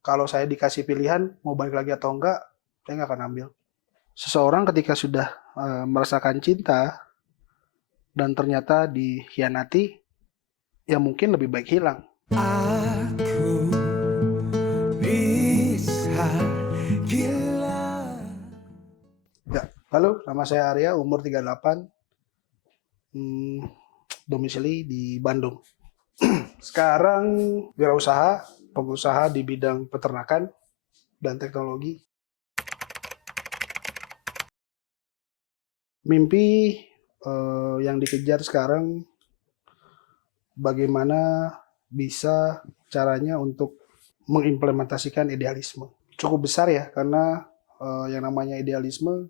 Kalau saya dikasih pilihan mau balik lagi atau enggak, saya nggak akan ambil. Seseorang ketika sudah merasakan cinta dan ternyata dikhianati, ya mungkin lebih baik hilang. Aku bisa gila. Ya, halo, nama saya Arya, umur 38, domisili di Bandung. Sekarang wirausaha, pengusaha di bidang peternakan dan teknologi. Mimpi yang dikejar sekarang bagaimana bisa caranya untuk mengimplementasikan idealisme. Cukup besar ya, karena yang namanya idealisme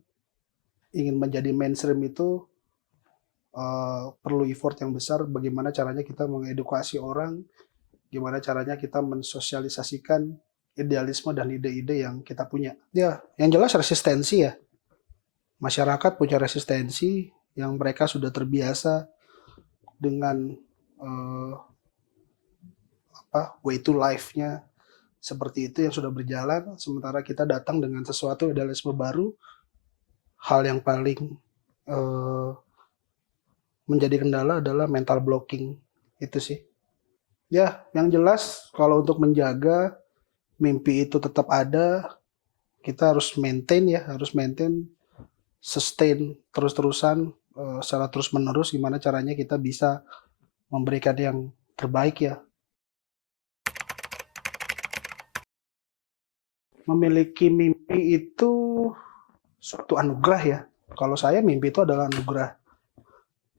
ingin menjadi mainstream itu perlu effort yang besar. Bagaimana caranya kita mengedukasi orang, gimana caranya kita mensosialisasikan idealisme dan ide-ide yang kita punya. Ya, yang jelas resistensi ya. Masyarakat punya resistensi yang mereka sudah terbiasa dengan eh, way to life-nya seperti itu yang sudah berjalan, sementara kita datang dengan sesuatu idealisme baru. Hal yang paling menjadi kendala adalah mental blocking, itu sih. Ya, yang jelas kalau untuk menjaga mimpi itu tetap ada, kita harus maintain ya, harus maintain, sustain terus-terusan, secara terus-menerus. Gimana caranya kita bisa memberikan yang terbaik ya. Memiliki mimpi itu suatu anugerah ya. Kalau saya mimpi itu adalah anugerah.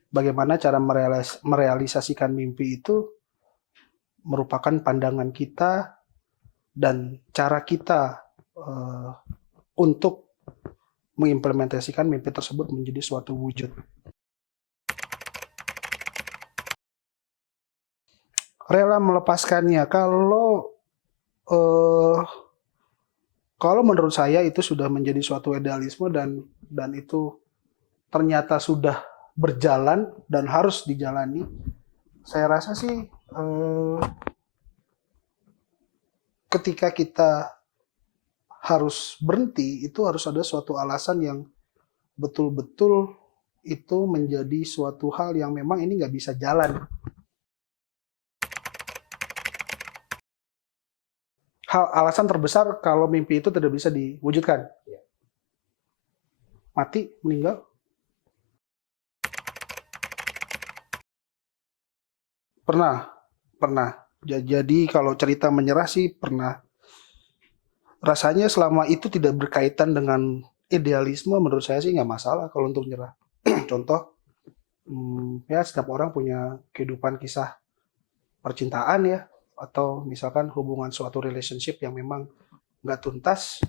Bagaimana cara merealisasikan mimpi itu merupakan pandangan kita dan cara kita uh, untuk mengimplementasikan mimpi tersebut menjadi suatu wujud. Rela melepaskannya, uh, kalau menurut saya itu sudah menjadi suatu idealisme dan itu ternyata sudah berjalan dan harus dijalani. Saya rasa sih ketika kita harus berhenti, itu harus ada suatu alasan yang betul-betul itu menjadi suatu hal yang memang ini nggak bisa jalan. Alasan terbesar kalau mimpi itu tidak bisa diwujudkan. Mati, meninggal. Pernah. Jadi kalau cerita menyerah sih pernah. Rasanya selama itu tidak berkaitan dengan idealisme, menurut saya sih nggak masalah kalau untuk menyerah. Contoh, ya setiap orang punya kehidupan kisah percintaan ya, atau misalkan hubungan suatu relationship yang memang nggak tuntas,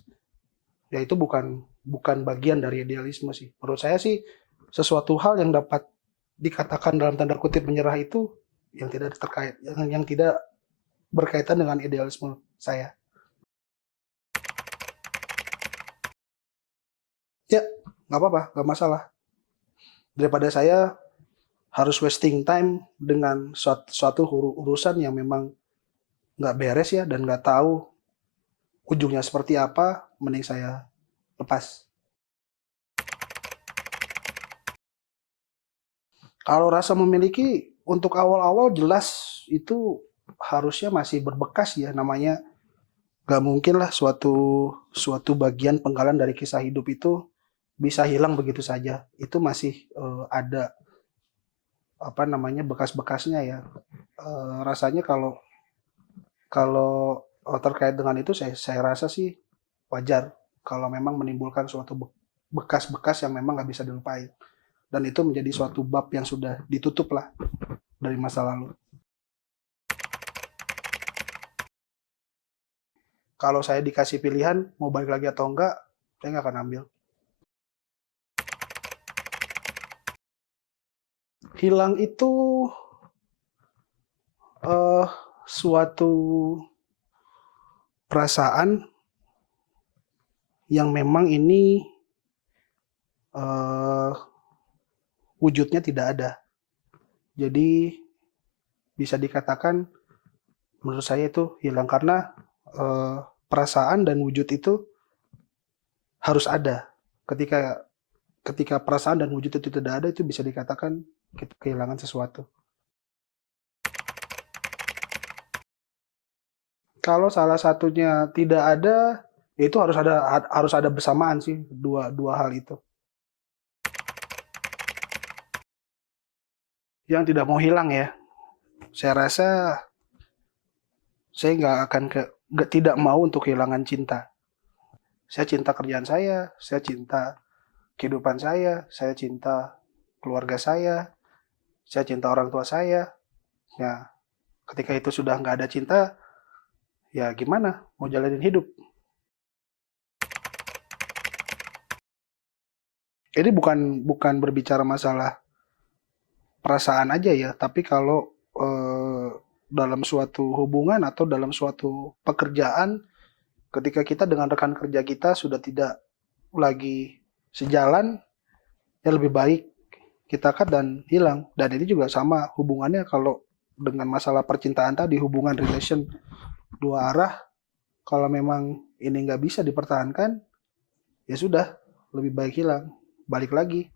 ya itu bukan bagian dari idealisme sih. Menurut saya sih sesuatu hal yang dapat dikatakan dalam tanda kutip menyerah itu yang tidak terkait, yang tidak berkaitan dengan idealisme saya. Ya, nggak apa-apa, nggak masalah. Daripada saya harus wasting time dengan suatu urusan yang memang nggak beres ya dan nggak tahu ujungnya seperti apa, mending saya lepas. Kalau rasa memiliki untuk awal-awal jelas itu harusnya masih berbekas ya, namanya nggak mungkin lah suatu suatu bagian penggalan dari kisah hidup itu bisa hilang begitu saja. Itu masih ada apa namanya bekas-bekasnya ya. Rasanya kalau kalau terkait dengan itu saya rasa sih wajar kalau memang menimbulkan suatu bekas-bekas yang memang nggak bisa dilupain. Dan itu menjadi suatu bab yang sudah ditutup lah dari masa lalu. Kalau saya dikasih pilihan mau balik lagi atau enggak, saya nggak akan ambil. Hilang itu uh, suatu perasaan yang memang ini uh, wujudnya tidak ada. Jadi bisa dikatakan menurut saya itu hilang karena uh, perasaan dan wujud itu harus ada. Ketika perasaan dan wujud itu tidak ada, itu bisa dikatakan kita kehilangan sesuatu. Kalau salah satunya tidak ada, ya itu harus ada bersamaan sih dua hal itu. Yang tidak mau hilang ya. Saya rasa saya tidak mau untuk kehilangan cinta. Saya cinta kerjaan saya cinta kehidupan saya cinta keluarga saya cinta orang tua saya. Ya, ketika itu sudah nggak ada cinta, ya gimana mau jalanin hidup? Ini bukan berbicara masalah perasaan aja ya, tapi kalau dalam suatu hubungan atau dalam suatu pekerjaan, ketika kita dengan rekan kerja kita sudah tidak lagi sejalan, ya lebih baik kita cut dan hilang. Dan ini juga sama hubungannya kalau dengan masalah percintaan tadi, hubungan relation dua arah, kalau memang ini nggak bisa dipertahankan, ya sudah, lebih baik hilang. Balik lagi,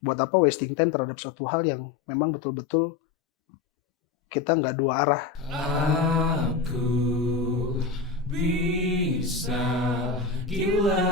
buat apa wasting time terhadap suatu hal yang memang betul-betul kita nggak dua arah. Aku bisa gila